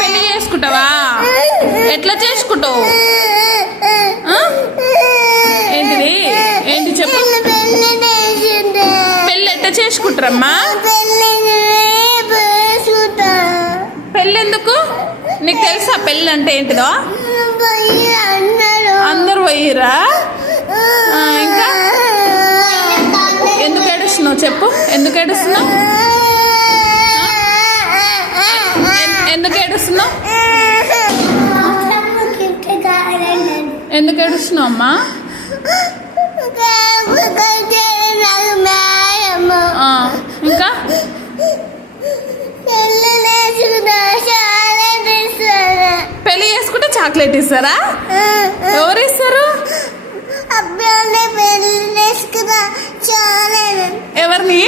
పెళ్లి చేసుకుంటావా? ఎట్లా చేసుకుంటావు? ఏంటిది? ఏంటి చెప్పు. పెళ్ళి ఎట్లా చేసుకుంటారమ్మా? పెళ్ళి ఎందుకు? నీకు తెలుసా పెళ్ళి అంటే ఏంటిదో? అందరు పోయిరా? ఇంకా ఎందుకు ఏడుస్తున్నావు చెప్పు. ఎందుకు ఏడుస్తున్నావు? ఎందుకు ఏడుస్తున్నావు? ఎందుకు ఏడుస్తున్నావు అమ్మా? ఇంకా పెళ్లి చేసుకుంటే చాక్లెట్ ఇస్తారా? ఎవరు ఇస్తారు? ఎవరిని?